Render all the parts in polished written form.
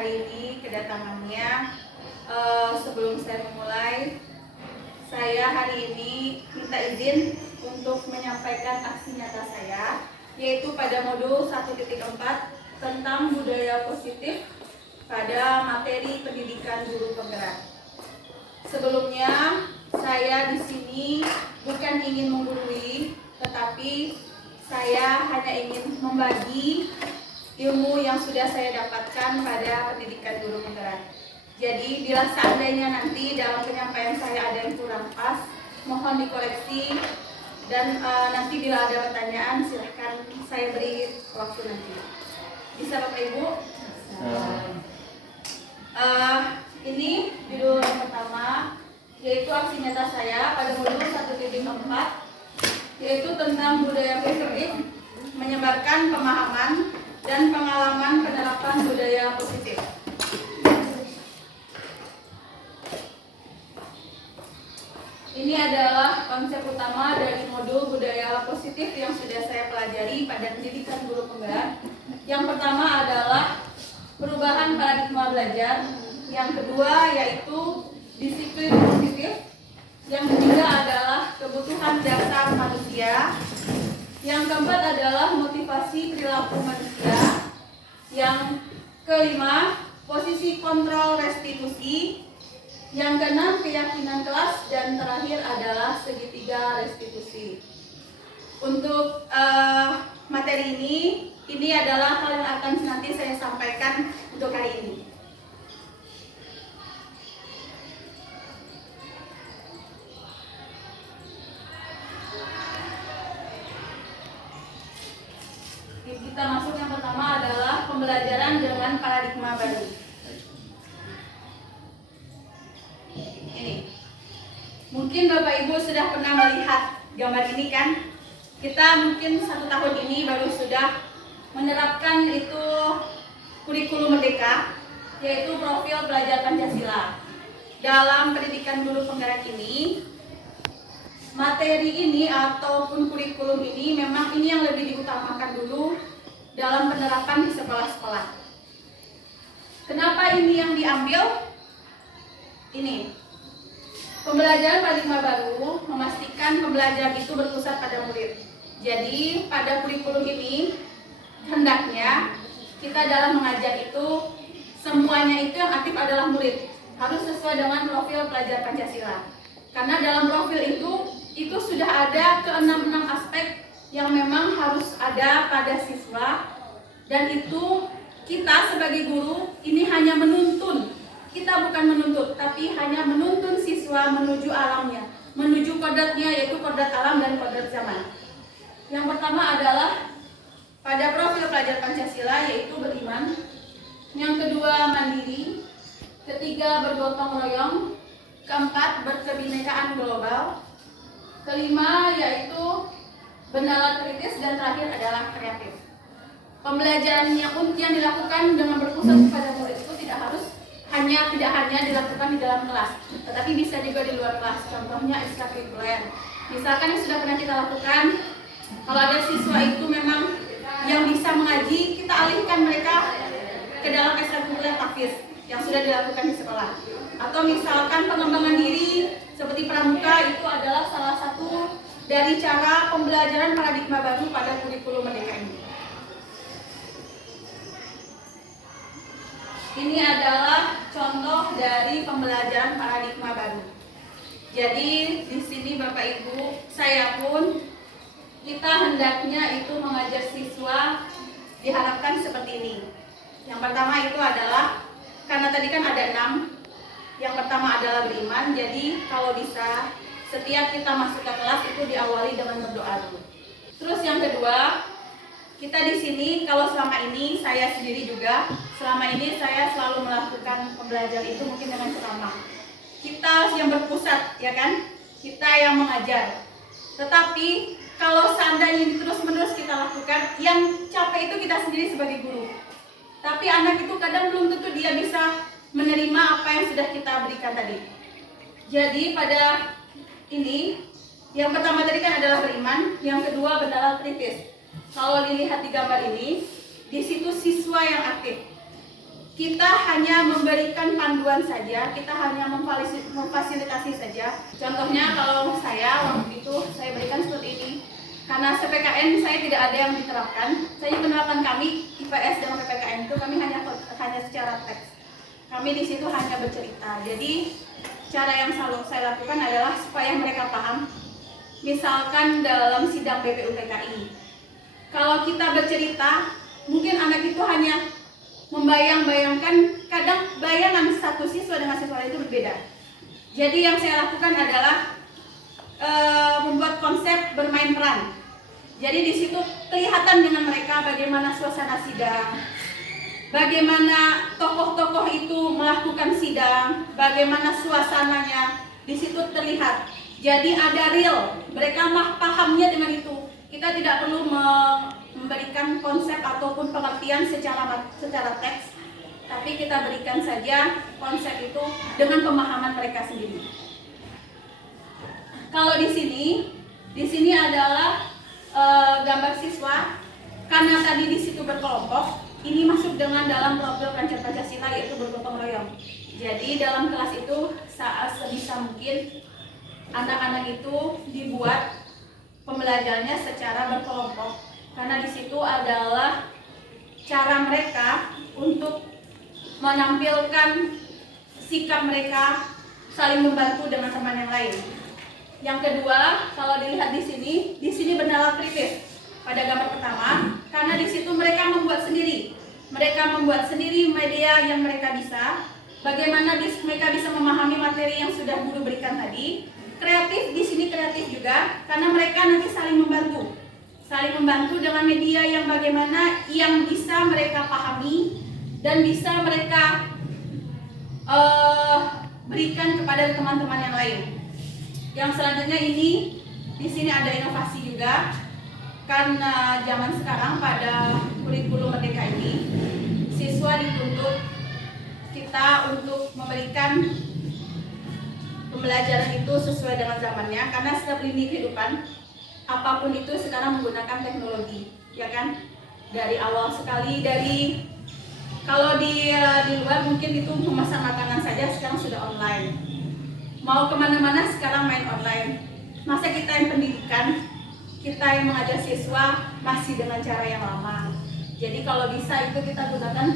hari ini kedatangannya. Sebelum saya memulai, saya hari ini minta izin untuk menyampaikan aksi nyata saya, yaitu pada modul 1.4 tentang budaya positif pada materi pendidikan guru penggerak. Sebelumnya, saya di sini bukan ingin menggurui, tetapi saya hanya ingin membagi ilmu yang sudah saya dapatkan pada pendidikan guru penggerak. Jadi, bila seandainya nanti dalam penyampaian saya ada yang kurang pas, mohon dikoreksi. Dan nanti bila ada pertanyaan, silahkan saya beri waktu nanti. Bisa Bapak Ibu? Ini judul yang pertama, yaitu aksi nyata saya pada modul 1.4, yaitu tentang budaya positif, menyebarkan pemahaman dan pengalaman penerapan budaya positif. Ini adalah konsep utama dari modul budaya positif yang sudah saya pelajari pada pendidikan guru penggerak. Yang pertama adalah perubahan paradigma belajar. Yang kedua yaitu disiplin positif. Yang ketiga adalah kebutuhan dasar manusia. Yang keempat adalah motivasi perilaku manusia. Yang kelima, posisi kontrol restitusi. Yang keenam, keyakinan kelas. Dan terakhir adalah segitiga restitusi. Untuk materi ini adalah hal yang akan nanti saya sampaikan untuk hari ini. Kita masuk yang pertama adalah pembelajaran dengan paradigma baru. Ini, mungkin Bapak Ibu sudah pernah melihat gambar ini kan? Kita mungkin 1 tahun ini baru sudah menerapkan itu kurikulum merdeka, yaitu profil belajar Pancasila. Dalam pendidikan guru penggerak ini, materi ini ataupun kurikulum ini memang ini yang lebih diutamakan dulu dalam penerapan di sekolah-sekolah. Kenapa ini yang diambil? Ini, pembelajaran paradigma baru memastikan pembelajaran itu berpusat pada murid. Jadi pada kurikulum ini hendaknya kita dalam mengajar itu semuanya itu yang aktif adalah murid. Harus sesuai dengan profil pelajar Pancasila. Karena dalam profil itu sudah ada ke-6 aspek yang memang harus ada pada siswa, dan itu kita sebagai guru ini hanya menuntun. Kita bukan menuntut, tapi hanya menuntun siswa menuju alamnya, menuju kodratnya, yaitu kodrat alam dan kodrat zaman. Yang pertama adalah pada profil pelajar Pancasila, yaitu beriman. Yang kedua, mandiri. Ketiga, bergotong royong. Keempat, berkebinekaan global. Kelima, yaitu bernalar kritis. Dan terakhir adalah kreatif. Pembelajaran yang dilakukan dengan berpusat pada murid itu tidak hanya dilakukan di dalam kelas, tetapi bisa juga di luar kelas. Contohnya ekstrakurikuler. Misalkan yang sudah pernah kita lakukan, kalau ada siswa itu memang yang bisa mengaji, kita alihkan mereka ke dalam ekstrakurikuler tahfiz yang sudah dilakukan di sekolah. Atau misalkan pengembangan diri seperti pramuka, itu adalah salah satu dari cara pembelajaran paradigma baru pada kurikulum merdeka ini. Ini adalah contoh dari pembelajaran paradigma baru. Jadi di sini Bapak Ibu, saya pun kita hendaknya itu mengajar siswa diharapkan seperti ini. Yang pertama itu adalah, karena tadi kan ada 6. Yang pertama adalah beriman. Jadi kalau bisa setiap kita masuk ke kelas itu diawali dengan berdoa dulu. Terus yang kedua, kita di sini kalau selama ini saya sendiri juga, selama ini saya selalu melakukan pembelajaran itu mungkin dengan ceramah. Kita yang berpusat, ya kan? Kita yang mengajar. Tetapi kalau seandainya ini terus-menerus kita lakukan, yang capek itu kita sendiri sebagai guru. Tapi anak itu kadang belum tentu dia bisa menerima apa yang sudah kita berikan tadi. Jadi pada ini, yang pertama tadi kan adalah beriman, yang kedua bernalar kritis. Kalau dilihat di gambar ini, di situ siswa yang aktif. kita hanya memberikan panduan saja, kita hanya memfasilitasi saja. Contohnya kalau saya waktu itu saya berikan seperti ini. Karena PPKN saya tidak ada yang diterapkan. Saya penerapan kami IPS dengan PPKN itu kami hanya secara teks. Kami di situ hanya bercerita. Jadi cara yang selalu saya lakukan adalah supaya mereka paham. Misalkan dalam sidang BPUPKI, kalau kita bercerita, mungkin anak itu hanya membayang-bayangkan, kadang bayangan satu siswa dengan siswa lain itu berbeda. Jadi yang saya lakukan adalah membuat konsep bermain peran. Jadi di situ kelihatan dengan mereka bagaimana suasana sidang, bagaimana tokoh-tokoh itu melakukan sidang, bagaimana suasananya, di situ terlihat. Jadi ada real, mereka pahamnya dengan itu. Kita tidak perlu memberikan konsep ataupun pengertian secara teks, tapi kita berikan saja konsep itu dengan pemahaman mereka sendiri. Kalau di sini adalah gambar siswa, karena tadi di situ berkelompok, ini masuk dengan dalam program Kancar Pancasila yaitu bergotong royong. Jadi dalam kelas itu saat sebisa mungkin anak-anak itu dibuat pembelajarannya secara berkelompok, karena di situ adalah cara mereka untuk menampilkan sikap mereka saling membantu dengan teman yang lain. Yang kedua, kalau dilihat di sini bernalar kritis pada gambar pertama, karena di situ mereka membuat sendiri. Mereka membuat sendiri media yang mereka bisa, bagaimana mereka bisa memahami materi yang sudah guru berikan tadi. Kreatif di sini kreatif juga, karena mereka nanti saling membantu dengan media yang bagaimana yang bisa mereka pahami dan bisa mereka berikan kepada teman-teman yang lain. Yang selanjutnya di sini ada inovasi juga, karena zaman sekarang pada kurikulum Merdeka ini siswa dituntut kita untuk memberikan pembelajaran itu sesuai dengan zamannya, karena setiap lini kehidupan apapun itu sekarang menggunakan teknologi, ya kan? Dari awal sekali, kalau di luar mungkin itu memesan makanan saja sekarang sudah online. Mau kemana-mana sekarang main online. Masa kita yang pendidikan, kita yang mengajar siswa masih dengan cara yang lama. Jadi kalau bisa itu kita gunakan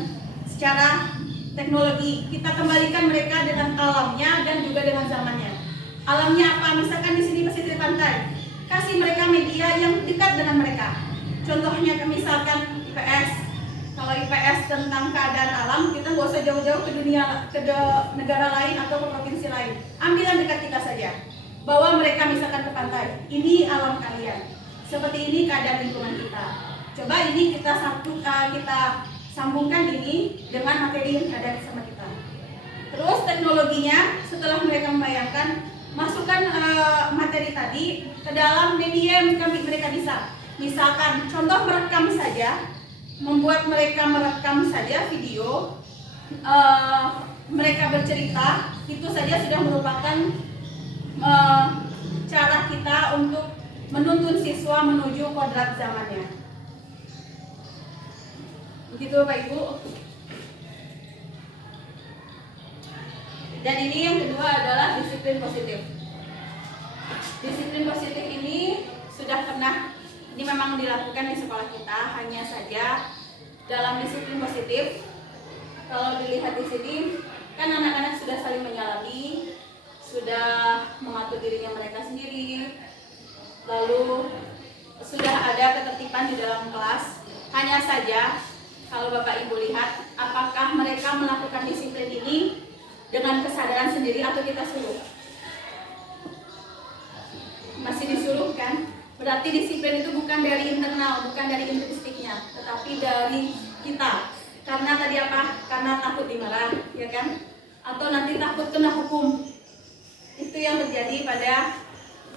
secara teknologi, kita kembalikan mereka dengan alamnya dan juga dengan zamannya. Alamnya apa? Misalkan di sini pesisir pantai, kasih mereka media yang dekat dengan mereka. Contohnya misalkan IPS. Kalau IPS tentang keadaan alam, kita nggak usah jauh-jauh ke negara lain atau ke provinsi lain. Ambil yang dekat kita saja. Bawa mereka misalkan ke pantai. Ini alam kalian. Seperti ini keadaan lingkungan kita. Coba ini kita sambungkan ini dengan materi yang ada sama kita. Terus teknologinya, setelah mereka membayangkan, masukkan materi tadi ke dalam media yang mereka bisa. Misalkan contoh merekam saja, membuat mereka merekam saja video, mereka bercerita, itu saja sudah merupakan cara kita untuk menuntun siswa menuju kodrat zamannya. Begitu Bapak Ibu. Dan ini yang kedua adalah disiplin positif. Disiplin positif ini sudah pernah, ini memang dilakukan di sekolah kita, hanya saja dalam disiplin positif, kalau dilihat di sini, kan anak-anak sudah saling menyalami, sudah mengatur dirinya mereka sendiri, lalu sudah ada ketertiban di dalam kelas. Hanya saja, kalau Bapak Ibu lihat, apakah mereka melakukan disiplin ini dengan kesadaran sendiri atau kita suruh? Masih disuruh kan? Berarti disiplin itu bukan dari internal, bukan dari intrinstiknya, tetapi dari kita. Karena tadi apa? Karena takut dimarah, ya kan? Atau nanti takut kena hukum. Itu yang terjadi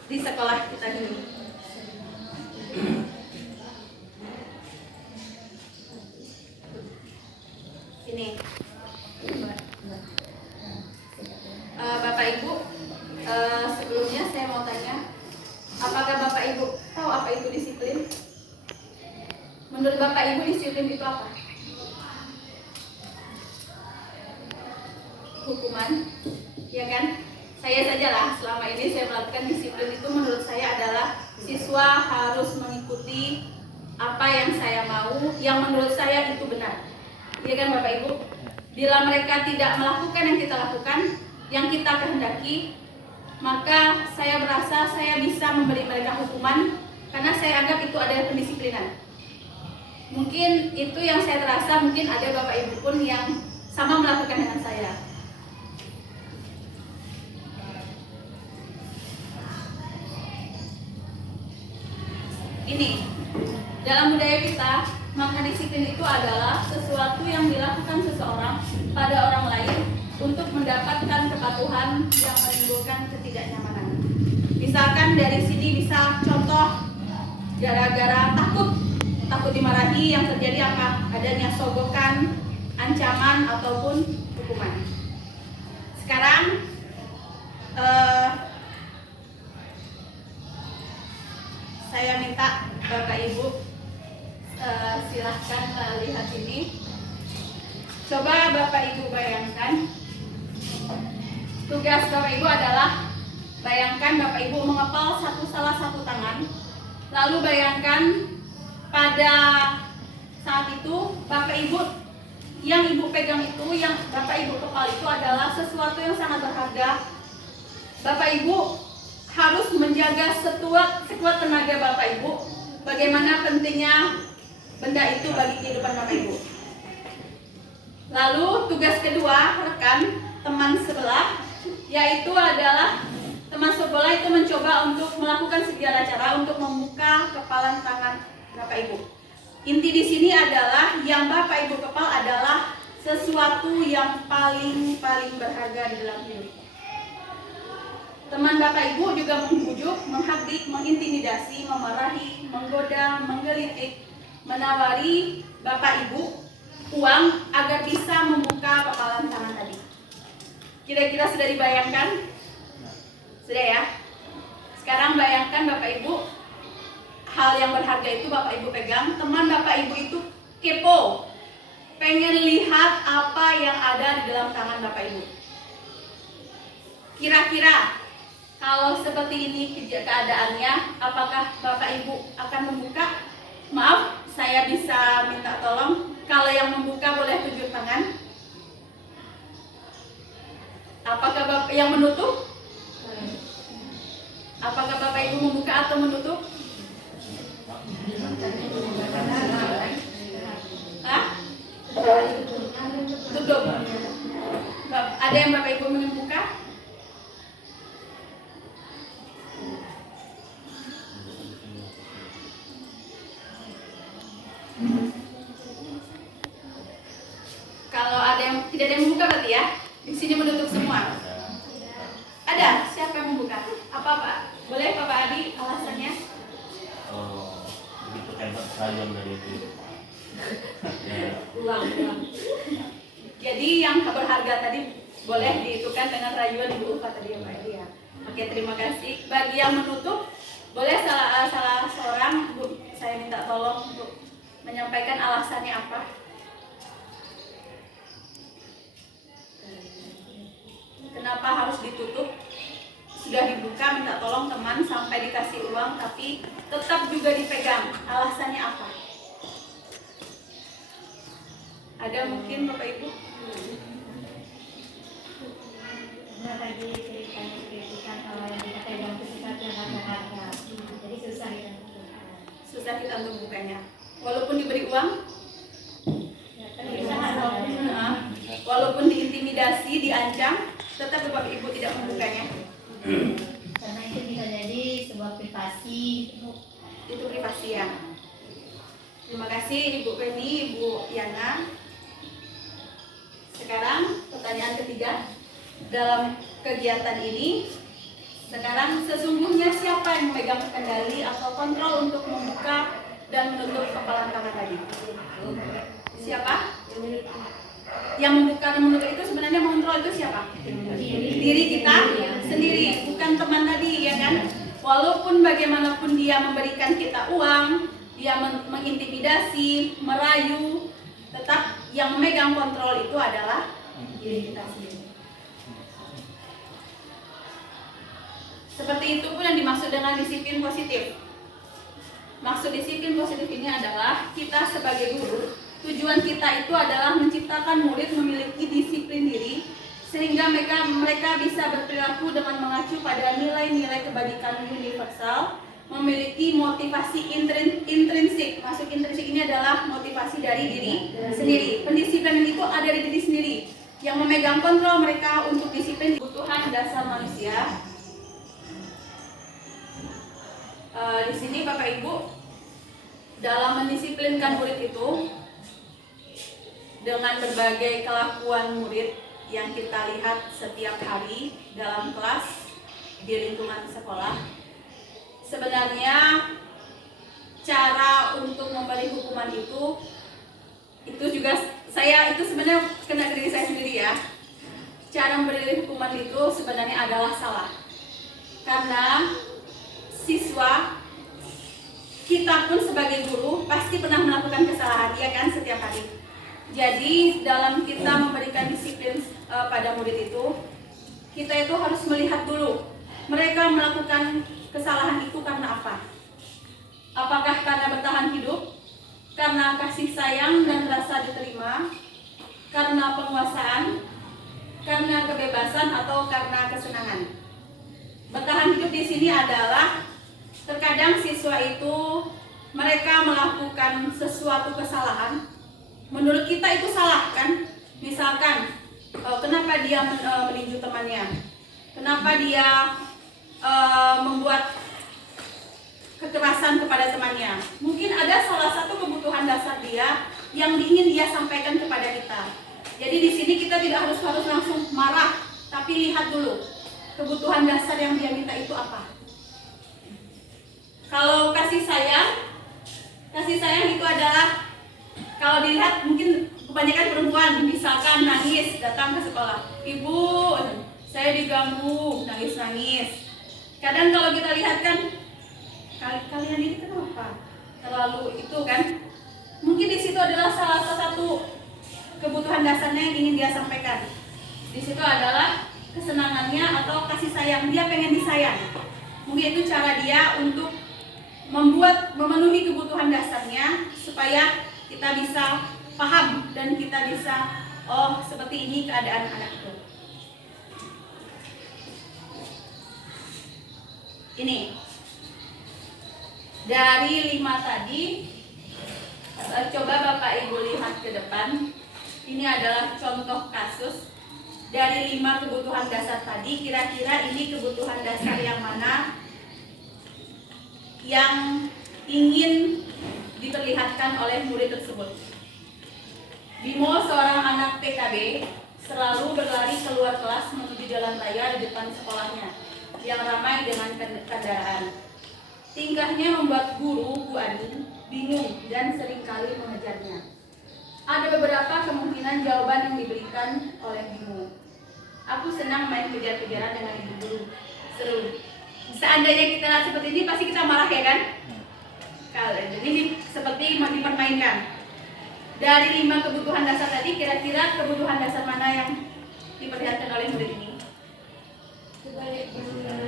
di sekolah kita ini. Ini, Bapak Ibu, sebelumnya saya mau tanya, apakah Bapak Ibu tahu apa itu disiplin? Menurut Bapak Ibu disiplin itu apa? hukuman, ya kan? Saya sajalah selama ini saya melakukan disiplin itu menurut saya adalah siswa harus mengikuti apa yang saya mau, yang menurut saya itu benar, ya kan Bapak Ibu? Bila mereka tidak melakukan yang kita lakukan, yang kita kehendaki, maka saya merasa saya bisa memberi mereka hukuman karena saya anggap itu adalah pendisiplinan. Mungkin itu yang saya terasa, mungkin ada Bapak Ibu pun yang sama melakukan dengan saya. Ini, dalam budaya kita, maka disiplin itu adalah sesuatu yang dilakukan seseorang pada orang lain untuk mendapatkan kepatuhan yang menimbulkan ketidaknyamanan. Misalkan dari sini bisa contoh, gara-gara takut dimarahi, yang terjadi apa? Adanya sogokan, ancaman ataupun hukuman. Sekarang saya minta Bapak Ibu silahkan lihat ini. Coba Bapak Ibu bayangkan, tugas Bapak Ibu adalah bayangkan Bapak Ibu mengepal salah satu tangan. Lalu bayangkan pada saat itu Bapak Ibu yang Ibu pegang itu, yang Bapak Ibu kepal itu adalah sesuatu yang sangat berharga. Bapak Ibu harus menjaga sekuat tenaga Bapak Ibu. Bagaimana pentingnya benda itu bagi kehidupan Bapak Ibu. Lalu tugas kedua rekan teman sebelah, yaitu adalah teman sebelah itu mencoba untuk melakukan segala cara untuk membuka kepalan tangan Bapak Ibu. Inti di sini adalah yang Bapak Ibu kepal adalah sesuatu yang paling berharga di dalam hidup. Teman Bapak Ibu juga membujuk, menghadik, mengintimidasi, memarahi, menggoda, menggelitik, menawari Bapak Ibu uang agar bisa membuka kepalan tangan tadi. Kira-kira sudah dibayangkan? Sudah ya? Sekarang bayangkan Bapak Ibu, hal yang berharga itu Bapak Ibu pegang, teman Bapak Ibu itu kepo, pengen lihat apa yang ada di dalam tangan Bapak Ibu. Kira-kira kalau seperti ini keadaannya, apakah Bapak Ibu akan membuka? Maaf, saya bisa minta tolong, kalau yang membuka boleh tunjuk tangan. Apakah Bapak yang menutup? Apakah Bapak Ibu membuka atau menutup? Hah? Tutup. Ada yang Bapak Ibu membuka? Kalau ada yang tidak ada yang membuka berarti ya? Di sini menutup semua. Ada? Siapa yang membuka? Apa Pak? Boleh Pak Adi alasannya? Oh, begitu hebat sayang dari itu. Ulang. Jadi yang berharga tadi boleh ditukar dengan rayuan Ibu Ulfa tadi ya Pak Adi ya. Oke, terima kasih. Bagi yang menutup, boleh salah seorang Bu, saya minta tolong untuk menyampaikan alasannya apa? Kenapa harus ditutup? Sudah dibuka, minta tolong teman sampai dikasih uang, tapi tetap juga dipegang. Alasannya apa? Ada mungkin Bapak Ibu? Karena tadi ceritakan kalau yang kita pegang itu sifatnya harga-harga, jadi susah kita membukanya. Susah kita membukanya. Walaupun diberi uang, walaupun diintimidasi, diancam, tetap Bapak Ibu tidak membukanya. Karena itu bisa jadi sebuah privasi. Itu privasi ya. Terima kasih Ibu Penny, Ibu Yana. Sekarang pertanyaan ketiga. Dalam kegiatan ini, sekarang sesungguhnya siapa yang memegang kendali atau kontrol untuk membuka dan menutup kepalan tangan tadi? Siapa? Yang membuka dan menutup itu sebenarnya mengontrol itu siapa? Diri kita sendiri, bukan teman tadi ya kan? Walaupun bagaimanapun dia memberikan kita uang, dia mengintimidasi, merayu, tetap yang memegang kontrol itu adalah diri kita sendiri. Seperti itu pun yang dimaksud dengan disiplin positif. Maksud disiplin positif ini adalah kita sebagai guru, tujuan kita itu adalah menciptakan murid memiliki disiplin diri sehingga mereka bisa berperilaku dengan mengacu pada nilai-nilai kebajikan universal, memiliki motivasi intrinsik. Maksud intrinsik ini adalah motivasi dari diri sendiri. Pendisiplinan itu ada di diri sendiri yang memegang kontrol mereka untuk disiplin kebutuhan dasar manusia. Di sini Bapak Ibu, dalam mendisiplinkan murid itu dengan berbagai kelakuan murid yang kita lihat setiap hari dalam kelas di lingkungan sekolah, sebenarnya cara untuk memberi hukuman itu juga saya itu sebenarnya kena diri saya sendiri ya. Cara memberi hukuman itu sebenarnya adalah salah, karena siswa kita pun sebagai guru pasti pernah melakukan kesalahan, ya kan, setiap hari. Jadi dalam kita memberikan disiplin pada murid itu, kita itu harus melihat dulu mereka melakukan kesalahan itu karena apa? Apakah karena bertahan hidup, karena kasih sayang dan rasa diterima, karena penguasaan, karena kebebasan, atau karena kesenangan? Bertahan hidup di sini adalah terkadang siswa itu mereka melakukan sesuatu kesalahan, menurut kita itu salah kan? Misalkan kenapa dia meninju temannya, kenapa dia membuat kekerasan kepada temannya. Mungkin ada salah satu kebutuhan dasar dia yang ingin dia sampaikan kepada kita. Jadi di sini kita tidak harus langsung marah, tapi lihat dulu kebutuhan dasar yang dia minta itu apa. Kalau kasih sayang itu adalah, kalau dilihat mungkin kebanyakan perempuan, misalkan nangis datang ke sekolah, ibu saya diganggu, nangis. Kadang kalau kita lihat kan, kalian ini kenapa terlalu itu kan, mungkin di situ adalah salah satu kebutuhan dasarnya yang ingin dia sampaikan. Di situ adalah kesenangannya atau kasih sayang, dia pengen disayang. Mungkin itu cara dia untuk memenuhi kebutuhan dasarnya supaya kita bisa paham dan kita bisa, oh seperti ini keadaan anak itu. Ini dari 5 tadi, coba Bapak Ibu lihat ke depan. Ini adalah contoh kasus dari 5 kebutuhan dasar tadi. Kira-kira ini kebutuhan dasar yang mana yang ingin diperlihatkan oleh murid tersebut? Bimo, seorang anak PKB, selalu berlari keluar kelas menuju jalan raya di depan sekolahnya yang ramai dengan kendaraan. Tingkahnya membuat guru, Bu Ani, bingung dan seringkali mengejarnya. Ada beberapa kemungkinan jawaban yang diberikan oleh Bimo. Aku senang main kejar-kejaran dengan ibu guru. Seru. Seandainya kita lihat seperti ini, pasti kita marah ya kan? Jadi seperti dipermainkan. Dari 5 kebutuhan dasar tadi, kira-kira kebutuhan dasar mana yang diperlihatkan oleh murid ini?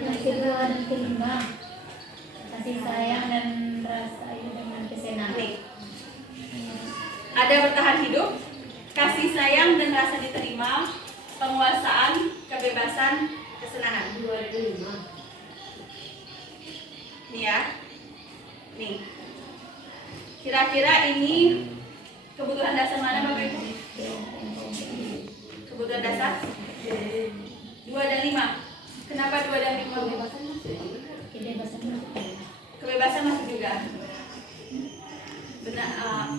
Yang kedua dan kelima, kasih sayang dan rasa itu dengan kesenangan. Ada bertahan hidup, kasih sayang dan rasa diterima, penguasaan, kebebasan, kesenangan. 2 dari 5. Nih ya, nih. Kira-kira ini kebutuhan dasar mana Bapak Ibu? Kebutuhan dasar 2 dan 5. Kenapa 2 dan 5? Kebebasan masuk juga. Benar.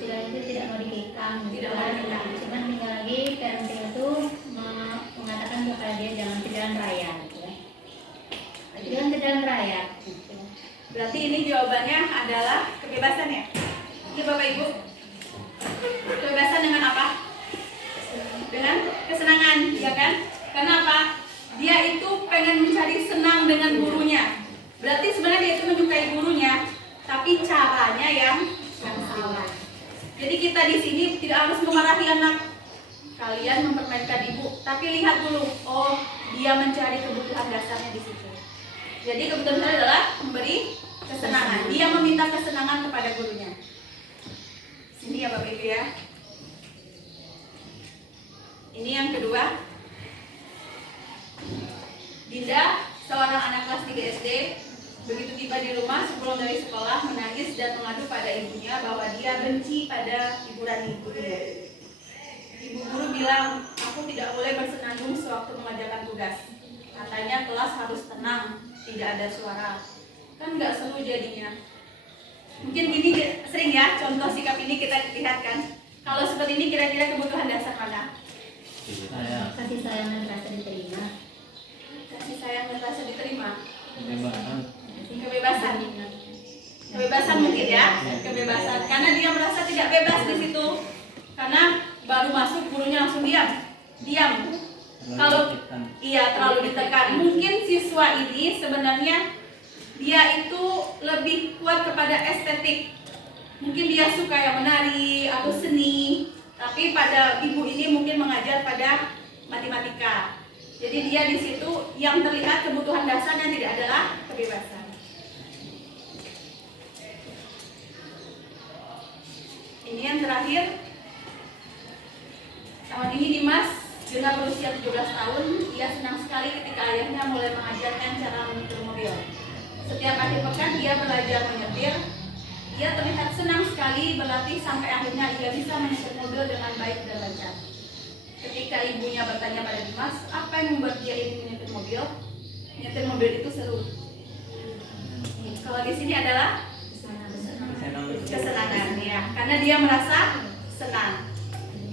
Sudah itu tidak mau dikekang, Tidak mau dikekang. Cuman tinggal lagi parenting itu mengatakan kepada dia jangan ke jalan raya, jangan ke jalan raya. Berarti ini jawabannya adalah kebebasan ya? Iya Bapak Ibu. Kebebasan dengan apa? Dengan kesenangan, ya kan? Karena apa? Dia itu pengen mencari senang dengan gurunya. Berarti sebenarnya dia itu menyukai gurunya, tapi caranya yang salah. Jadi kita di sini tidak harus memarahi anak. kalian mempermainkan ibu, tapi lihat dulu, oh dia mencari kebutuhan dasarnya di situ. Jadi kebutuhan dasarnya adalah memberi kesenangan. Dia meminta kesenangan kepada gurunya. Sini ya Bapak Ibu ya. Ini yang kedua. Dinda, seorang anak kelas 3 SD, begitu tiba di rumah sebelum dari sekolah menangis dan mengadu pada ibunya bahwa dia benci pada Ibu Rani, gurunya. Ibu guru bilang, aku tidak boleh bersenandung sewaktu mengajarkan tugas. Katanya kelas harus tenang, tidak ada suara. Kan nggak seru jadinya. Mungkin gini sering ya, contoh sikap ini kita lihat kan. Kalau seperti ini kira-kira kebutuhan dasar mana? Kasih sayang dan rasa diterima. Kasih sayang dan rasa diterima. Kebebasan. Kebebasan mungkin ya, kebebasan. Karena dia merasa tidak bebas di situ. Karena baru masuk gurunya langsung diam. Kalau iya terlalu ditekan. Mungkin siswa ini sebenarnya dia itu lebih kuat kepada estetik. Mungkin dia suka yang menari atau seni. Tapi pada ibu ini mungkin mengajar pada matematika. Jadi dia di situ yang terlihat kebutuhan dasarnya tidak adalah kebebasan. Ini yang terakhir. Tahun ini Dimas sudah berusia 17 tahun. Ia senang sekali ketika ayahnya mulai mengajarkan cara menyetir mobil. Setiap akhir pekan dia belajar menyetir. Ia terlihat senang sekali berlatih sampai akhirnya ia bisa menyetir mobil dengan baik dan lancar. Ketika ibunya bertanya pada Dimas, apa yang membuat dia ingin menyetir mobil? Menyetir mobil itu seru. Kalau di sini adalah kesenangan, ya, karena dia merasa senang.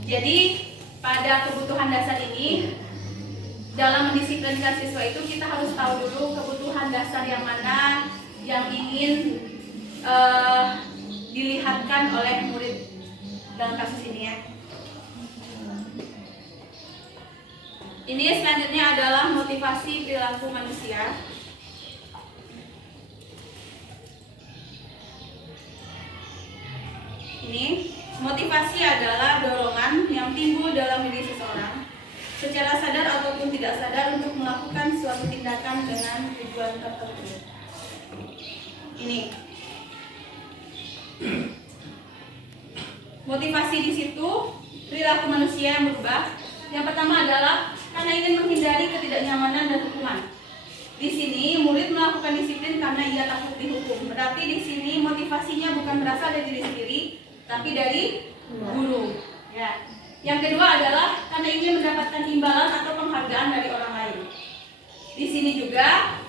Jadi pada kebutuhan dasar ini, dalam mendisiplinkan siswa itu kita harus tahu dulu kebutuhan dasar yang mana yang ingin dilihatkan oleh murid dalam kasus ini ya. Ini selanjutnya adalah motivasi perilaku manusia. Ini motivasi adalah dorongan yang timbul dalam diri seseorang secara sadar ataupun tidak sadar untuk melakukan suatu tindakan dengan tujuan tertentu. Ini motivasi di situ perilaku manusia yang berubah. Yang pertama adalah karena ingin menghindari ketidaknyamanan dan hukuman. Di sini murid melakukan disiplin karena ia takut dihukum. Berarti di sini motivasinya bukan berasal dari diri sendiri, tapi dari guru. Ya. Yang kedua adalah karena ingin mendapatkan imbalan atau penghargaan dari orang lain. Di sini juga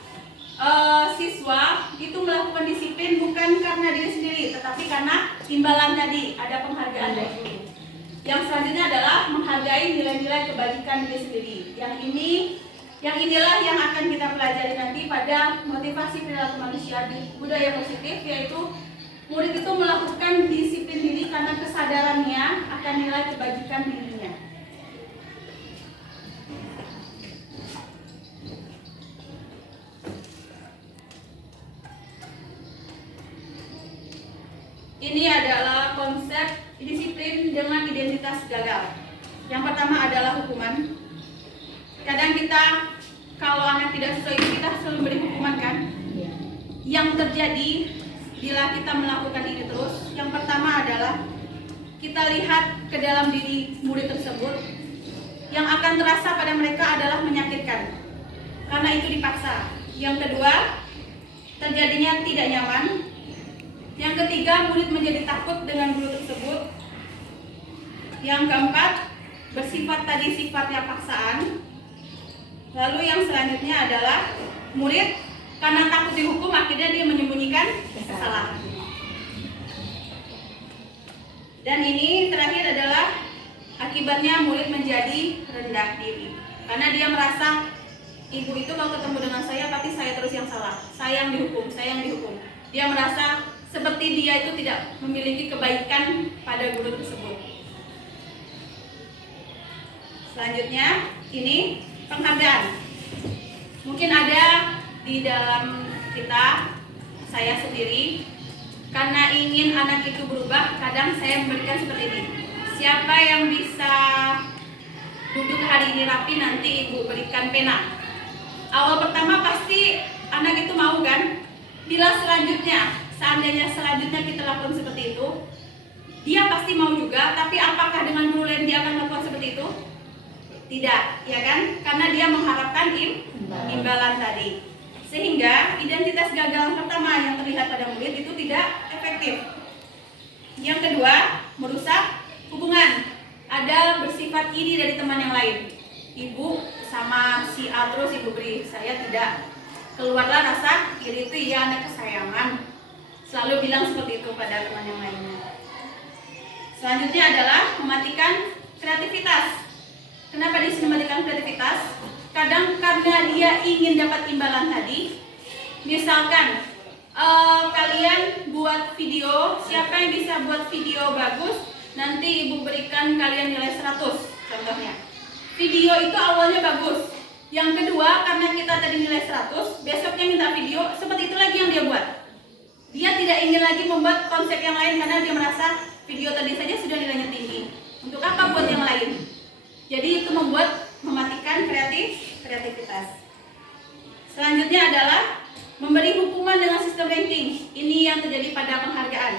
siswa itu melakukan disiplin bukan karena diri sendiri, tetapi karena imbalan tadi, ada penghargaan dari guru. Yang selanjutnya adalah menghargai nilai-nilai kebajikan diri sendiri. Yang inilah yang akan kita pelajari nanti pada motivasi perilaku manusia di budaya positif, yaitu murid itu melakukan disiplin diri karena kesadarannya akan nilai kebajikan dirinya. Ini adalah konsep disiplin dengan identitas gagal. Yang pertama adalah hukuman. Kadang kita kalau anak tidak sesuai itu kita selalu beri hukuman kan? Yang terjadi bila kita melakukan ini terus, yang pertama adalah kita lihat ke dalam diri murid tersebut. Yang akan terasa pada mereka adalah menyakitkan karena itu dipaksa. Yang kedua, terjadinya tidak nyaman. Yang ketiga, murid menjadi takut dengan guru tersebut. Yang keempat, bersifat tadi sifatnya paksaan. Lalu yang selanjutnya adalah murid karena takut dihukum akhirnya dia menyembunyikan kesalahan. Dan ini terakhir adalah akibatnya murid menjadi rendah diri. Karena dia merasa ibu itu mau ketemu dengan saya tapi saya terus yang salah. Saya yang dihukum, saya yang dihukum. Dia merasa seperti dia itu tidak memiliki kebaikan pada guru tersebut. Selanjutnya, ini penghargaan. Mungkin ada di dalam kita, saya sendiri, karena ingin anak itu berubah, kadang saya memberikan seperti ini. Siapa yang bisa Duduk hari ini rapi, nanti ibu berikan pena. Awal pertama pasti anak itu mau kan? Bila selanjutnya, seandainya selanjutnya kita lakukan seperti itu, dia pasti mau juga, tapi apakah dengan guru lain dia akan melakukan seperti itu? Tidak, ya kan? Karena dia mengharapkan imbalan tadi. Sehingga identitas gagal pertama yang terlihat pada murid itu tidak efektif. Yang kedua, merusak hubungan. Ada bersifat iri dari teman yang lain. Ibu sama si A terus ibu beri, saya tidak. Keluarlah rasa iri itu, iya anak kesayangan. Selalu bilang seperti itu pada teman yang lainnya. Selanjutnya adalah mematikan kreativitas. Kenapa di sini mematikan kreativitas? Kadang karena dia ingin dapat imbalan tadi. Misalkan kalian buat video, siapa yang bisa buat video bagus, nanti ibu berikan kalian nilai 100 contohnya. Video itu awalnya bagus. Yang kedua, karena kita tadi nilai 100, besoknya minta video, seperti itu lagi yang dia buat. Dia tidak ingin lagi membuat konsep yang lain karena dia merasa video tadi saja sudah nilainya tinggi. Untuk apa buat yang lain? Jadi itu mematikan kreativitas. Selanjutnya adalah memberi hukuman dengan sistem ranking. Ini yang terjadi pada penghargaan.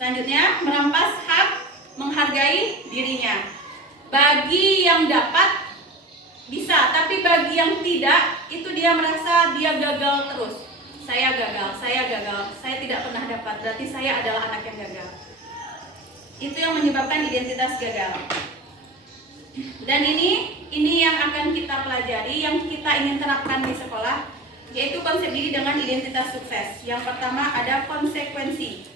Selanjutnya, merampas hak menghargai dirinya. Bagi yang dapat bisa, tapi bagi yang tidak, itu dia merasa dia gagal terus. Saya gagal, saya tidak pernah dapat, berarti saya adalah anak yang gagal. Itu yang menyebabkan identitas gagal. Dan ini yang akan kita pelajari, yang kita ingin terapkan di sekolah, yaitu konsep diri dengan identitas sukses. Yang pertama ada konsekuensi.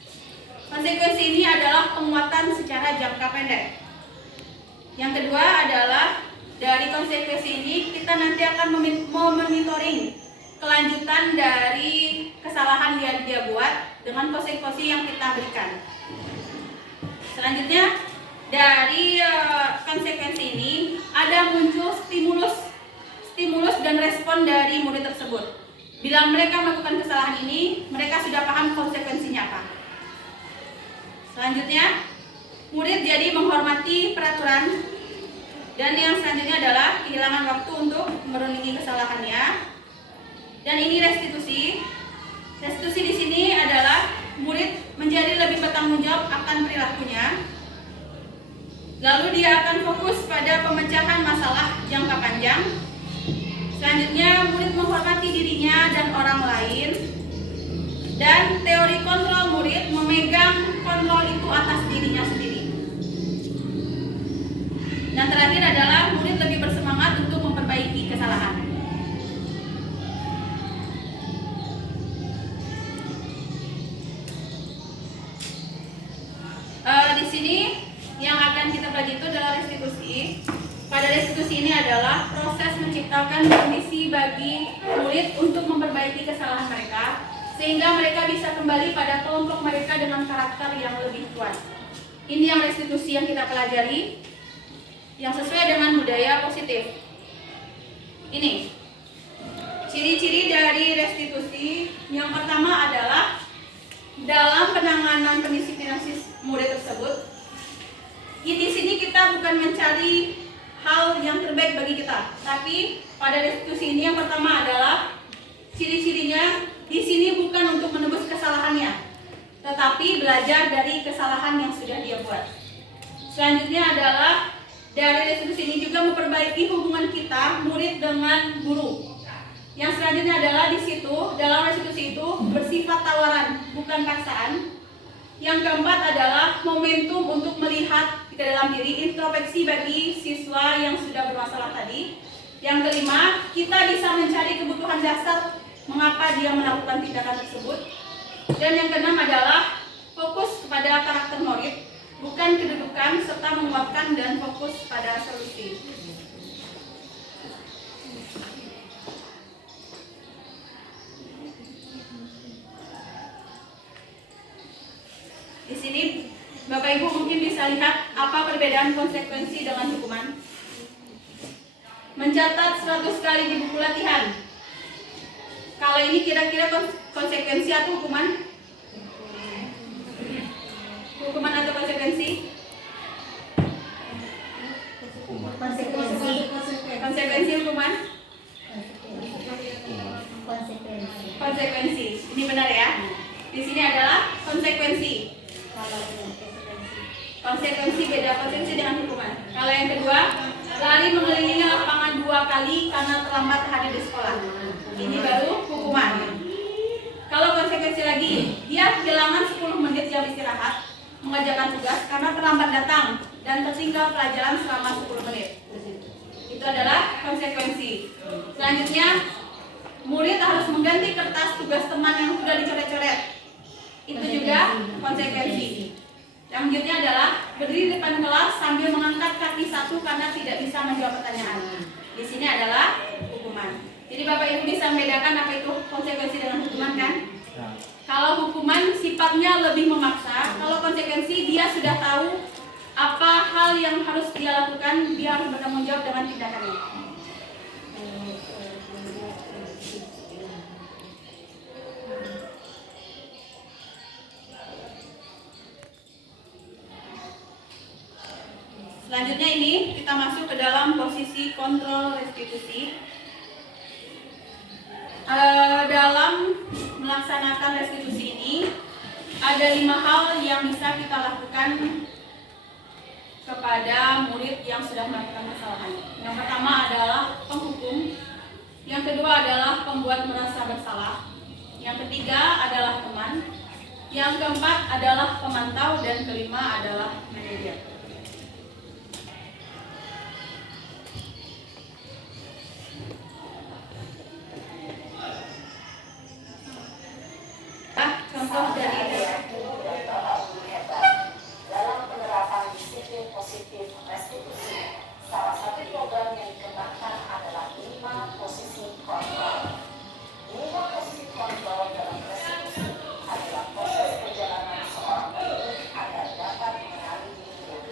Konsekuensi ini adalah penguatan secara jangka pendek. Yang kedua adalah dari konsekuensi ini kita nanti akan memonitoring kelanjutan dari kesalahan yang dia buat dengan konsekuensi yang kita berikan. Selanjutnya dari konsekuensi ini ada muncul stimulus dan respon dari murid tersebut. Bila mereka melakukan kesalahan ini, mereka sudah paham konsekuensinya apa. Selanjutnya, murid jadi menghormati peraturan. Dan yang selanjutnya adalah kehilangan waktu untuk merenungi kesalahannya. Dan ini restitusi. Restitusi di sini adalah murid menjadi lebih bertanggung jawab akan perilakunya. Lalu dia akan fokus pada pemecahan masalah jangka panjang. Selanjutnya, murid menghormati dirinya dan orang lain. Dan teori kontrol murid memegang kontrol itu atas dirinya sendiri. Dan terakhir adalah murid lebih bersemangat untuk memperbaiki kesalahan. Di sini yang akan kita pelajari itu adalah restitusi. Pada restitusi ini adalah proses menciptakan kondisi bagi murid untuk memperbaiki kesalahan mereka, sehingga mereka bisa kembali pada kelompok mereka dengan karakter yang lebih kuat. Ini yang restitusi yang kita pelajari, yang sesuai dengan budaya positif. Ini ciri-ciri dari restitusi. Yang pertama adalah dalam penanganan pendisiplinan murid tersebut. Di sini kita bukan mencari hal yang terbaik bagi kita, tapi pada restitusi ini yang pertama adalah ciri-cirinya. Di sini bukan untuk menebus kesalahannya, tetapi belajar dari kesalahan yang sudah dia buat. Selanjutnya adalah dari restitusi ini juga memperbaiki hubungan kita murid dengan guru. Yang selanjutnya adalah di situ dalam restitusi itu bersifat tawaran, bukan paksaan. Yang keempat adalah momentum untuk melihat ke dalam diri, introspeksi bagi siswa yang sudah bermasalah tadi. Yang kelima, kita bisa mencari kebutuhan dasar mengapa dia melakukan tindakan tersebut. Dan yang keenam adalah fokus pada karakter murid, bukan kedudukan, serta menguatkan dan fokus pada solusi. Di sini Bapak Ibu mungkin bisa lihat apa perbedaan konsekuensi dengan hukuman. Mencatat 100 kali di buku latihan. Kalau ini kira-kira konsekuensi atau hukuman? Hukuman atau konsekuensi? sini adalah konsekuensi. Konsekuensi beda konsekuensi dengan hukuman. Kalau yang kedua, lari mengelilingi lapangan 2 kali karena terlambat hadir di sekolah. Ini baru hukuman. Kalau konsekuensi lagi, dia kehilangan 10 menit jam istirahat mengerjakan tugas karena terlambat datang dan tertinggal pelajaran selama 10 menit. Itu adalah konsekuensi. Selanjutnya, murid harus mengganti kertas tugas teman yang sudah dicoret-coret. Itu juga konsekuensi. Yang selanjutnya adalah berdiri di depan kelas sambil mengangkat kaki satu karena tidak bisa menjawab pertanyaan. Di sini adalah hukuman. Jadi Bapak Ibu bisa membedakan apa itu konsekuensi dengan hukuman kan? Nah, Kalau hukuman sifatnya lebih memaksa, kalau konsekuensi dia sudah tahu apa hal yang harus dia lakukan, dia harus bertanggung jawab dengan tindakannya. Selanjutnya ini kita masuk ke dalam posisi kontrol restitusi. Dalam melaksanakan restitusi ini ada 5 hal yang bisa kita lakukan kepada murid yang sudah melakukan kesalahan. Yang pertama adalah penghukum, yang kedua adalah pembuat merasa bersalah, yang ketiga adalah teman, yang keempat adalah pemantau, dan kelima adalah manajer. Contoh dari dalam penerapan disiplin positif restitusi, salah satu program yang dikembangkan adalah 5 posisi kontrol. 5 posisi kontrol dalam restitusi adalah proses perjalanan seorang murid agar dapat mengenali dirinya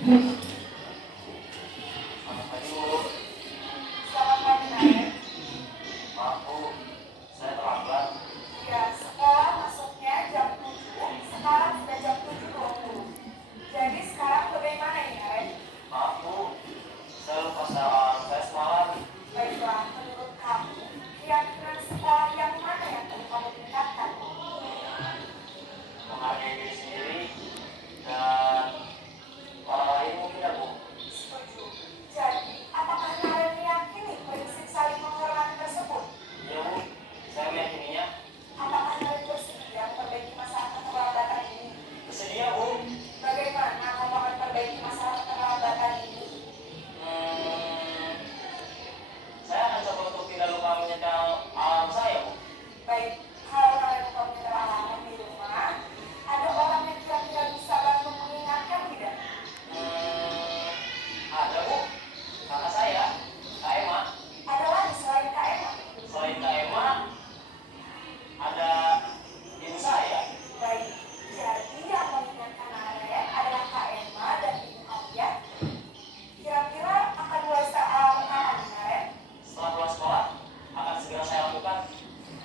Selamat pagi, Bu. Selamat pagi, Naren. Maaf, Bu. Saya terlambat. Ya, sekolah masuknya jam 7, sekarang sudah jam 7.20. Jadi sekarang bagaimana ini, Naren? Maaf, Bu. Saya lupa alarm saya semalam. Baiklah, menurut kamu, keyakinan sekolah yang mana yang perlu kamu tingkatkan? Menghargai diri sendiri dan orang lain mungkin ya, Bu. Setuju. Jadi, apakah Naren meyakini prinsip saling menghormati tersebut? Iya, Bu. Saya meyakininya. Apakah Naren bersedia memperbaiki masalah keterlambatan ini? Bersedia, Bu. Bagaimana kamu akan perbaiki masalah keterlambatan ini? Saya akan coba untuk tidak lupa menyetel alarm saya, Bu. Baik, kalau Naren lupa menyetel alarm di rumah, ada orang yang kira-kira bisa bantu mengingatkan tidak? Ada, Bu. Kakak saya, Kak Emma. Ada lagi selain Kak Emma? Selain Kak Emma, ada ibu saya. Baik, jadi yang mengingatkan Naren adalah Kak Emma dan Ibu Alia. Kira-kira akan mulai start alarm kapan, Naren? Setelah pulang sekolah, akan segera saya lakukan.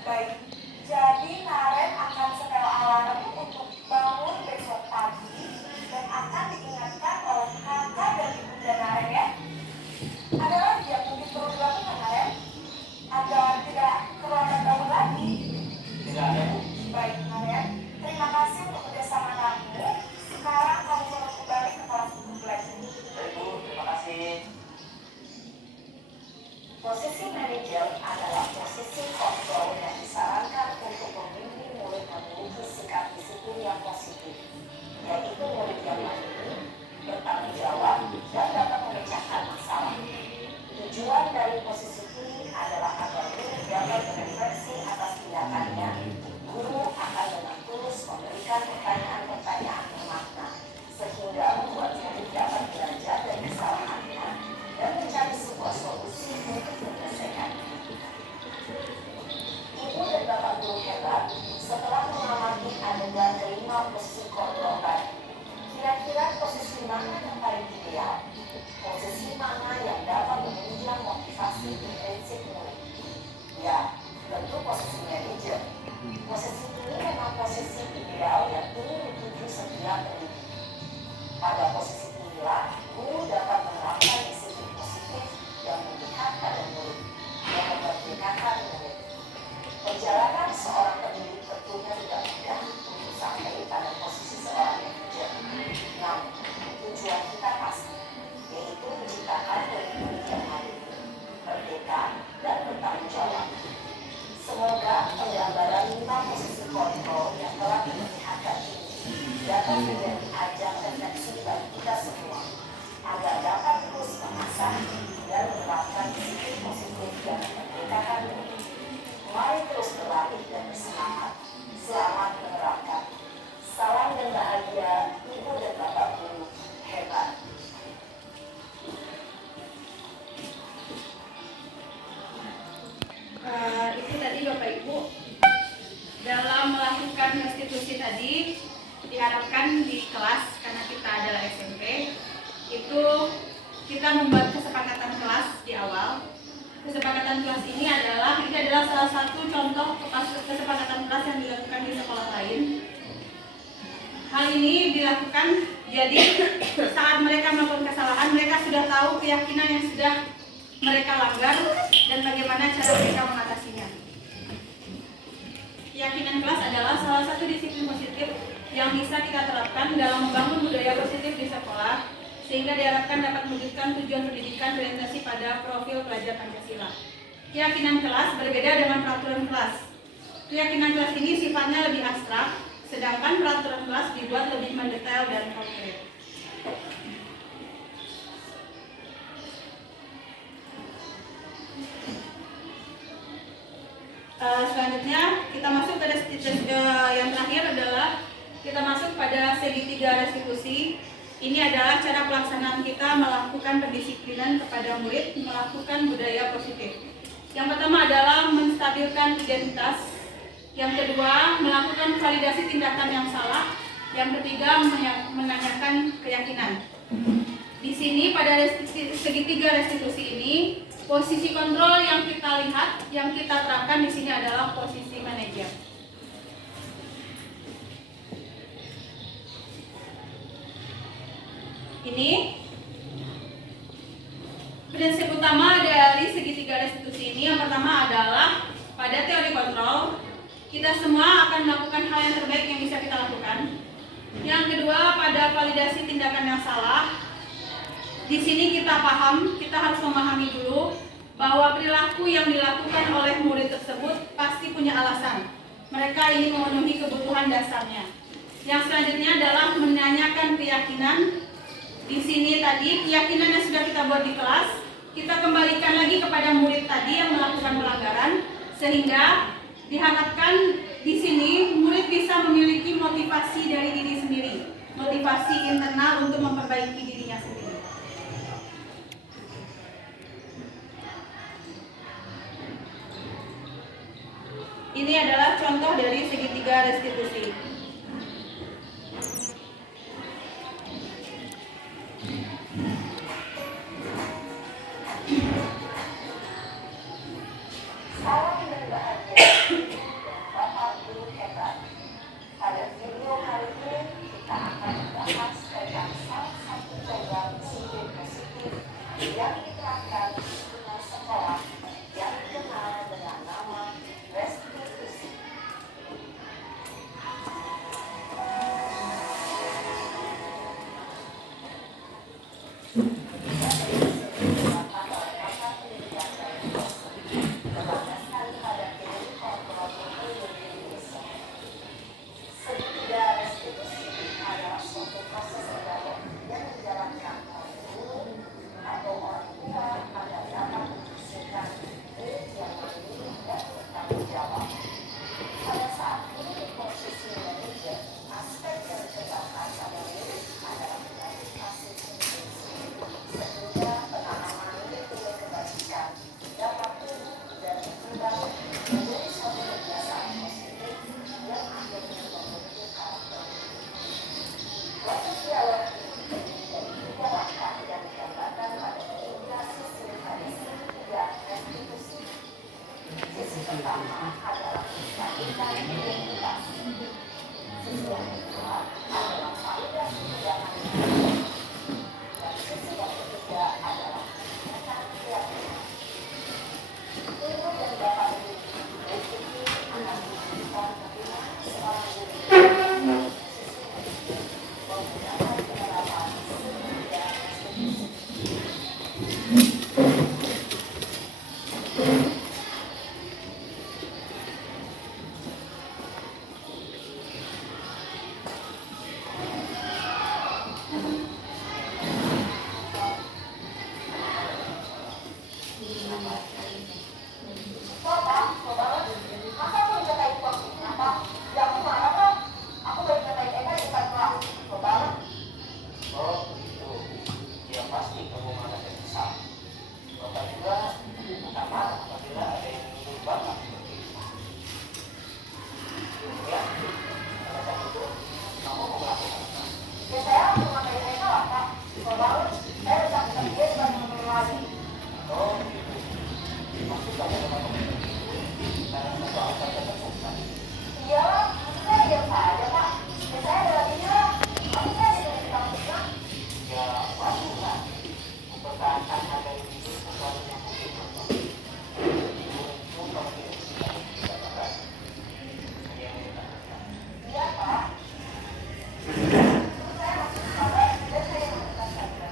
Baik, jadi Naren akan setel alarm untuk bangun besok pagi dan akan diingatkan oleh kakak dan ibunda Naren ya. Ada lagi yang mungkin perlu dilakukan, Naren? Agar tidak terlambat bangun lagi. Tidak ada, Bu. Baik, Naren. Terima kasih untuk kerjasama kamu. Sekarang kamu boleh kembali ke kelas untuk belajar. Baik, Bu. Terima kasih. Posisi manajer adalah posisi kontrol yang disarankan untuk membimbing murid memiliki sikap disiplin yang positif, yaitu murid yang mandiri, bertanggung jawab, dan dapat memecahkan masalah. Tujuan dari posisi ini adalah agar murid dapat berefleksi atas tindakannya. Guru akan dengan tulus memberikan pertanyaan-pertanyaan bermakna, sehingga membuat murid dapat belajar dari kesalahannya dan mencari sebuah solusi untuk menyelesaikannya. Ibu dan bapak guru hebat, setelah mengamati adegan kelima posisi kontrol tadi, kira-kira posisi mana yang paling ideal? Posisi mana yang dapat menunjang motivasi intrinsik murid? Ya, tentu posisi manajer. Posisi ini memang posisi ideal yang ingin dituju setiap pendidik. Pada posisi inilah, guru dapat menerapkan disiplin positif yang memihak pada murid, yang memerdekakan murid. Perjalanan seorang pendidik tentunya tidak mudah untuk sampai pada posisi seorang manajer. Namun, tujuan kita pasti, yaitu menciptakan murid-murid yang mandiri, merdeka, dan bertanggung jawab. Semoga penggambaran 5 posisi kontrol yang telah diperlihatkan ini dapat menjadi ajang refleksi bagi kita semua, agar dapat terus mengasah dan menerapkan disiplin positif yang memerdekakan murid. Mari terus berlatih dan bersemangat. Selamat menerapkan. Salam dan bahagia, Ibu dan Bapak Guru hebat. Itu tadi Bapak Ibu, dalam melakukan restitusi tadi diharapkan di kelas, karena kita adalah SMP, itu kita membuat kesepakatan kelas di awal. Kesepakatan kelas ini adalah salah satu contoh kesepakatan kelas yang dilakukan di sekolah lain. Hal ini dilakukan jadi saat mereka melakukan kesalahan, mereka sudah tahu keyakinan yang sudah mereka langgar dan bagaimana cara mereka mengatasinya. Keyakinan kelas adalah salah satu disiplin positif yang bisa kita terapkan dalam membangun budaya positif di sekolah, sehingga diharapkan dapat mewujudkan tujuan pendidikan berorientasi pada profil pelajar Pancasila. Keyakinan kelas berbeda dengan peraturan kelas. Keyakinan kelas ini sifatnya lebih abstrak, sedangkan peraturan kelas dibuat lebih mendetail dan konkret. Selanjutnya kita masuk pada yang terakhir adalah kita masuk pada segi 3 restitusi. Ini adalah cara pelaksanaan kita melakukan pendisiplinan kepada murid melakukan budaya positif. Yang pertama adalah menstabilkan identitas. Yang kedua, melakukan validasi tindakan yang salah. Yang ketiga, menanyakan keyakinan. pada segitiga restitusi ini, posisi kontrol yang kita lihat, yang kita terapkan di sini adalah posisi manajer. Ini prinsip utama dari segitiga restitusi ini. Yang pertama adalah pada teori kontrol, kita semua akan melakukan hal yang terbaik yang bisa kita lakukan. Yang kedua, pada validasi tindakan yang salah, di sini kita paham, kita harus memahami dulu bahwa perilaku yang dilakukan oleh murid tersebut pasti punya alasan. Mereka ingin memenuhi kebutuhan dasarnya. Yang selanjutnya adalah menanyakan keyakinan. Di sini tadi keyakinan yang sudah kita buat di kelas, kita kembalikan lagi kepada murid tadi yang melakukan pelanggaran, sehingga diharapkan di sini murid bisa memiliki motivasi dari diri sendiri, motivasi internal untuk memperbaiki dirinya sendiri. Ini adalah contoh dari segitiga restitusi. Salam dan bahagia Bapak Guru hebat. Pada video kali ini kita akan membahas tentang salah satu program disiplin positif yang diterapkan di lingkungan sekolah yang dikenal dengan nama restitusi. Segitiga restitusi adalah suatu proses belajar yang dijalankan oleh guru atau orang tua agar dapat menghasilkan murid yang mandiri dan bertanggung jawab. Pada saat guru di posisi manajer, aspek yang ditekankan pada murid adalah mengedukasi prinsip sehingga penanaman nilai kebajikan dapat tumbuh dan berkembang menjadi suatu kebiasaan positif yang akhirnya membentuk karakter. Proses dialog ini menjadi tiga langkah yang digambarkan pada ketiga sisi pada segitiga restitusi. Sisi pertama adalah menstabilkan identitas. Sisi yang kedua adalah validasi tindakan. Dan sisi yang ketiga adalah menekan keyakinan. Ibu dan Bapak Ibu, berikut ini akan menunjukkan bagaimana seorang guru menggunakan penerapan segitiga restitusi. Bapak, masa aku dijatain posisi apa? Ya aku marah kok. Aku baru jatain Eka di depan kelas. Bapak, Oh begitu. Ya pasti kamu marah dan kesal. Bapak juga tak marah apabila ada yang menyuruh Bapak seperti itu. Ya, pada saat itu kamu mau melakukan apa? ya saya langsung ngatain Eka lah Pak. Bapak, saya udah sakit dia sebagai guru lagi. Oh begitu. Maksud kamu Bapak seperti itu karena satu alasan tertentu kan? Iya, maksudnya diam saja Pak. Ya saya ada lagi lah. Maksudnya dikasih kampusnya. Ya wajar lah. Mempertahankan harga diri sesuatu yang mungkin Bapak. Itu kamu tidak bisa dikatakan. Yang dikatakan. Iya Pak. Terus saya masuk sekolah dan saya mengucapkannya.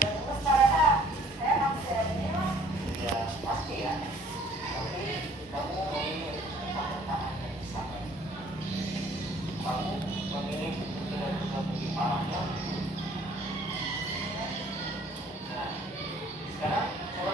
Dan terus saya masih ada ini lah. Ya pasti ya. Tapi kamu memilih untuk bertahan dan sabar. Kamu memilih untuk tidak pergi parahnya. Nah, sekarang coba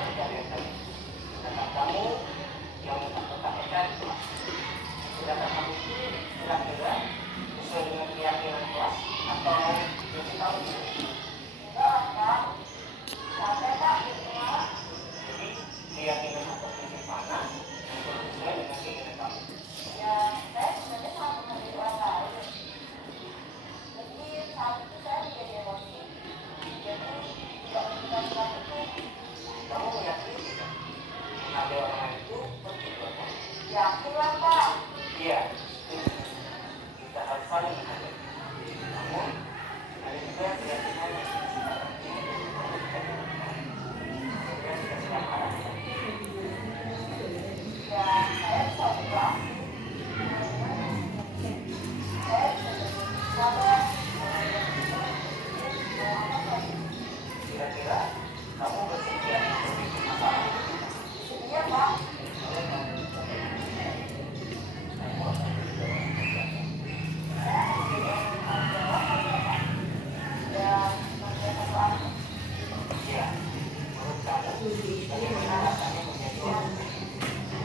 alasannya menjadi orang.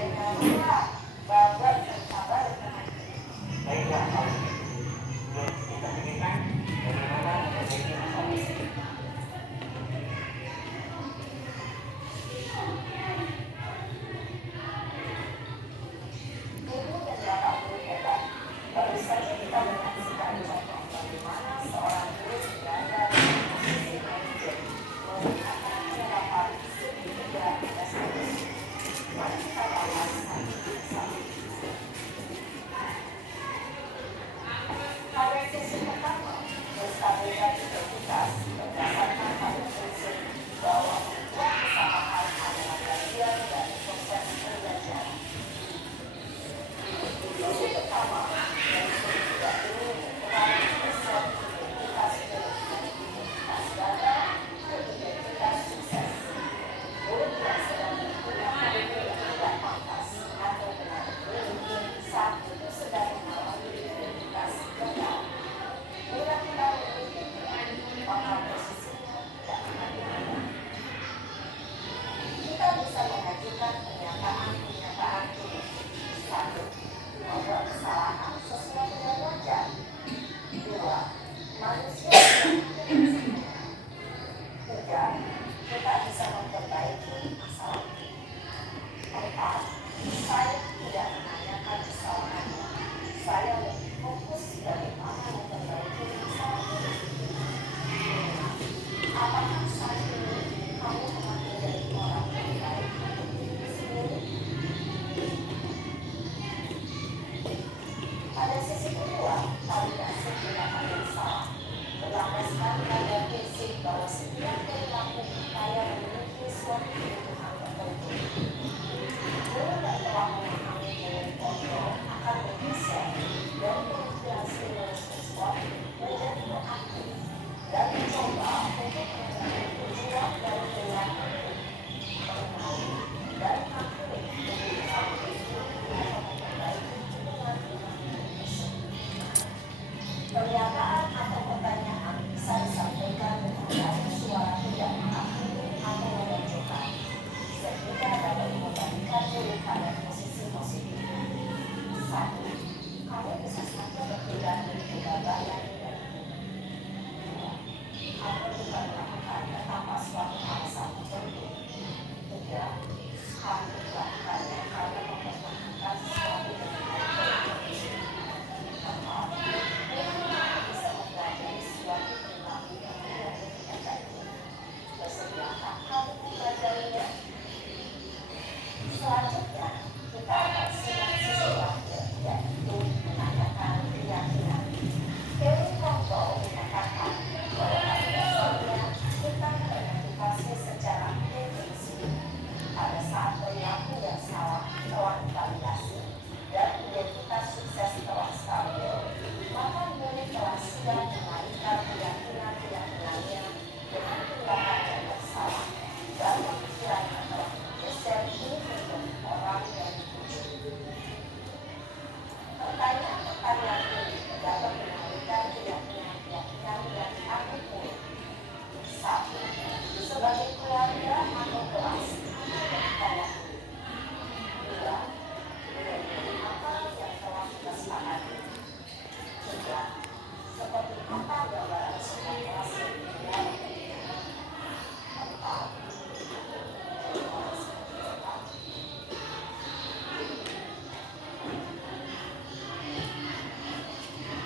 Dengan babat dan sabar dan baiklah kalau kita pikirkan bagaimana memperbaiki masalah ini. Ibu dan bapak guru hebat. Baru saja kita menyaksikan contoh bagaimana seorang guru berada di posisi manajer melihat anaknya dapat segera prestasi. Mari kita bahas satu persatu. Pada sesi pertama, menstabilkan identitas berdasarkan pada prinsip bahwa membuat kesalahan adalah bagian dari proses pembelajaran. Sesi pertama, prinsip tidak ingin mengurangi konsep identitas buruk, identitas gagal, ke identitas sukses. Murid yang sedang menggunakan diri yang tidak pantas atau benar-benar saat itu sedang mengalami identitas gagal. Bila kita memiliki maka posisinya tidak akan berubah. Kita bisa mengajukan pernyataan ini. 1. Membuat kesalahan sesuatu yang wajar. 2. Manusia tidak sempurna. 3. Kita bisa memperbaiki masalah ini. 4. Saya tidak menanyakan kesalahannya. Saya lebih fokus bagaimana memperbaiki masalah ini. 5. Apakah saat ini kamu telah menjadi orang yang baik untuk diri sendiri? Pada sesi kedua, validasi tindakan yang salah. Berlandaskan pada prinsip bahwa setiap perilaku upaya memiliki suatu kebutuhan tertentu. Guru yang telah memahami nilai kontrol akan bergeser dari pemikiran stimulus respon menjadi proaktif dan mencoba untuk mengenali tujuan dari perilaku ini, mengenali dan mengakhiri kebutuhan itu atau memperbaiki hubungan dengan diri sendiri. Pernyataan atau pertanyaan bisa disampaikan dengan nada suara tidak mengakhiri atau menunjukkan, sehingga dapat mengembalikan diri pada posisi positif. 1. Kamu bisa saja berpindah dari kegagalan dan kamu juga melakukannya tanpa suatu alasan tertentu. 3. Kamu melakukannya karena mempertahankan sesuatu dengan baik. 4. Kamu bisa mempelajari suatu perilaku yang tidak efektif. Bersediakah kamu mempelajarinya? Selanjutnya, kita akan simak sisi terakhir, yaitu menanyakan keyakinan. Teori kontrol mengatakan bahwa pada dasarnya kita teridentifikasi secara definisi. Pada saat perilaku yang salah telah divalidasi dan identitas sukses telah stabil, maka murid telah siap mengalihkan keyakinan-keyakinannya dengan tindakan yang salah dan pemikirannya telah bergeser menjadi orang yang dituju. Pertanyaan-pertanyaan ini dapat mengalihkan keyakinan-keyakinan yang dianggap buruk. 1. Sebagai keluarga atau kelas, apa yang kita yakini? 2. Nilai-nilai apa yang telah kita sepakati? 3. Seperti apa gambaran sebuah kelas yang ideal? 4.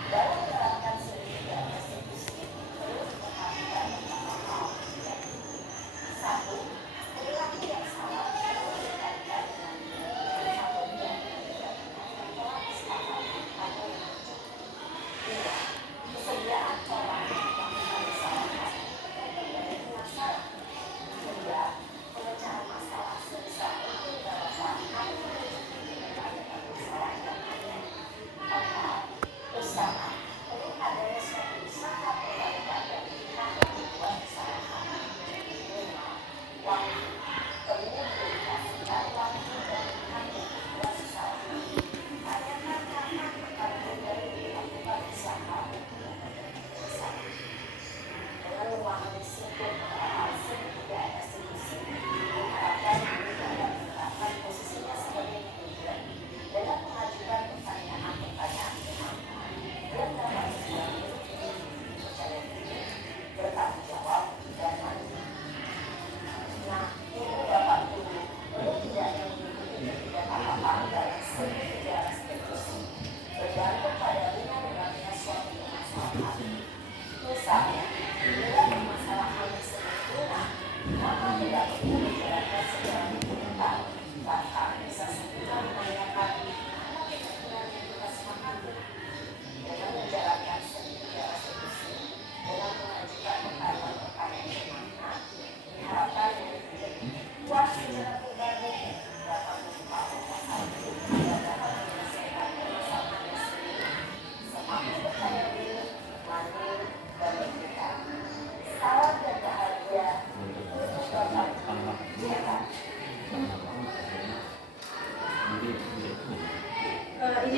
Dalam menerapkan sedemikian restitusi, perlu diperhatikan beberapa hal, yaitu 1. Perilaku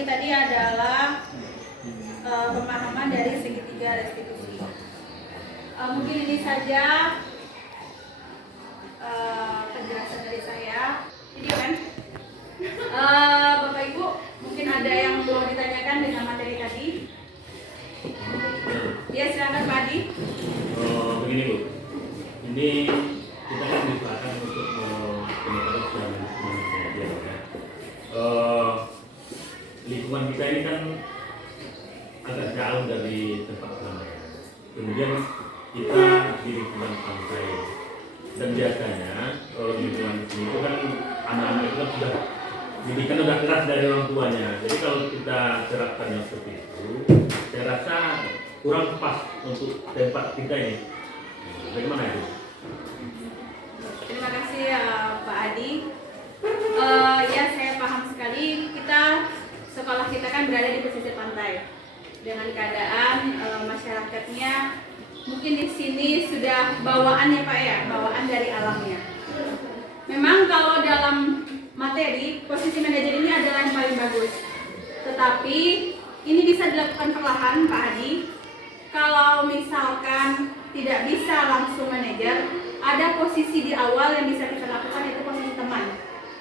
tadi adalah pemahaman dari segitiga restitusi. Mungkin ini saja penjelasan dari saya. Video kan? Bapak Ibu, mungkin ada yang mau ditanyakan dengan materi tadi? Ya, silakan Pak Adi. Begini Bu, ini kita kan diusahakan untuk penyebaran secara manusia ya. Lingkungan kita ini kan agak jauh dari tempat keramaian. Kemudian kita di lingkungan pantai dan biasanya lingkungan di sini itu kan anak-anak itu kan sudah didikan udah keras dari orang tuanya. Jadi kalau kita terapkan yang seperti itu, saya rasa kurang pas untuk tempat kita ini. Bagaimana itu? Terima kasih Pak Adi. Ya, saya paham sekali. Sekolah kita kan berada di pesisir pantai. Dengan keadaan masyarakatnya mungkin di sini sudah bawaan ya Pak ya, bawaan dari alamnya. Memang kalau dalam materi posisi manajer ini adalah yang paling bagus. Tetapi ini bisa dilakukan perlahan Pak Adi. Kalau misalkan tidak bisa langsung manajer, ada posisi di awal yang bisa kita lakukan, yaitu posisi teman.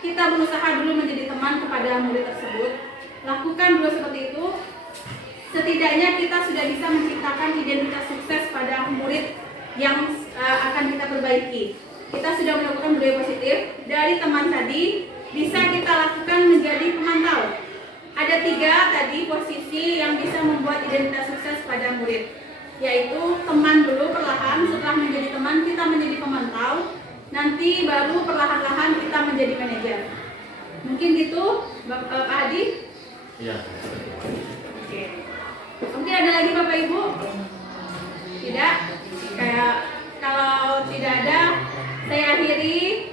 Kita berusaha dulu menjadi teman kepada murid tersebut. Lakukan dulu seperti itu. Setidaknya kita sudah bisa menciptakan identitas sukses pada murid yang akan kita perbaiki. Kita sudah melakukan budaya positif. Dari teman tadi bisa kita lakukan menjadi pemantau. Ada 3 tadi posisi yang bisa membuat identitas sukses pada murid, yaitu teman dulu perlahan. Setelah menjadi teman, kita menjadi pemantau. Nanti baru perlahan-lahan kita menjadi manajer. Mungkin gitu Pak Adi? Iya. Oke. Mungkin ada lagi Bapak Ibu? Tidak? Kalau tidak ada, saya akhiri.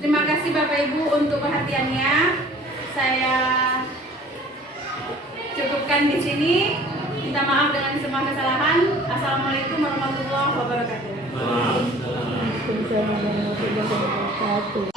Terima kasih Bapak Ibu untuk perhatiannya. Saya cukupkan di sini. Minta maaf dengan semua kesalahan. Assalamualaikum warahmatullahi wabarakatuh. Waalaikumsalam warahmatullahi wabarakatuh.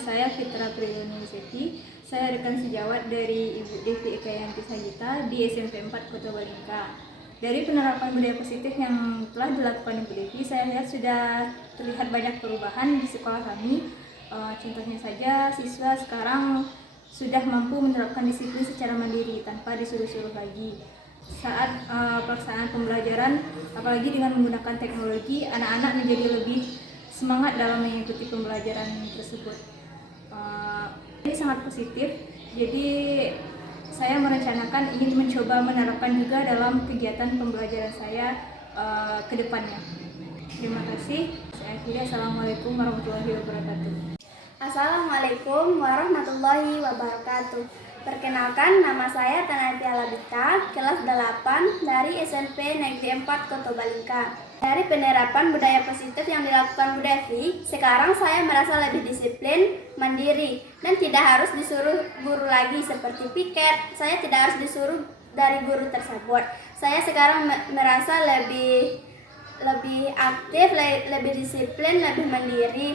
saya Fitra Priyoniwati. Saya rekan sejawat dari Ibu Devi Ekayanti Sagita di SMP 4 Kota Balingka. Dari penerapan budaya positif yang telah dilakukan Ibu Devi, saya lihat sudah terlihat banyak perubahan di sekolah kami. Contohnya saja, siswa sekarang sudah mampu menerapkan disiplin secara mandiri tanpa disuruh-suruh lagi. Saat pelaksanaan pembelajaran, apalagi dengan menggunakan teknologi, anak-anak menjadi lebih semangat dalam mengikuti pembelajaran tersebut. Ini sangat positif, jadi saya merencanakan ingin mencoba menerapkan juga dalam kegiatan pembelajaran saya ke depannya. Terima kasih. Saya akhiri. Assalamualaikum warahmatullahi wabarakatuh. Assalamualaikum warahmatullahi wabarakatuh. Perkenalkan, nama saya Tanati Alabita, kelas 8 dari SMP Negeri 4 Kota Balingka. Dari penerapan budaya positif yang dilakukan Bu Devi, sekarang saya merasa lebih disiplin, mandiri, dan tidak harus disuruh guru lagi seperti piket. Saya tidak harus disuruh dari guru tersebut. Saya sekarang merasa lebih aktif, lebih disiplin, lebih mandiri.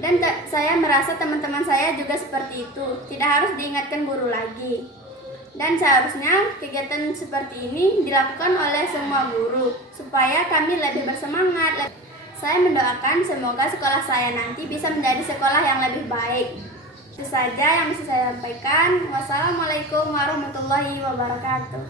Dan saya merasa teman-teman saya juga seperti itu, tidak harus diingatkan guru lagi. Dan seharusnya kegiatan seperti ini dilakukan oleh semua guru, supaya kami lebih bersemangat. Saya mendoakan semoga sekolah saya nanti bisa menjadi sekolah yang lebih baik. Itu saja yang bisa saya sampaikan. Wassalamualaikum warahmatullahi wabarakatuh.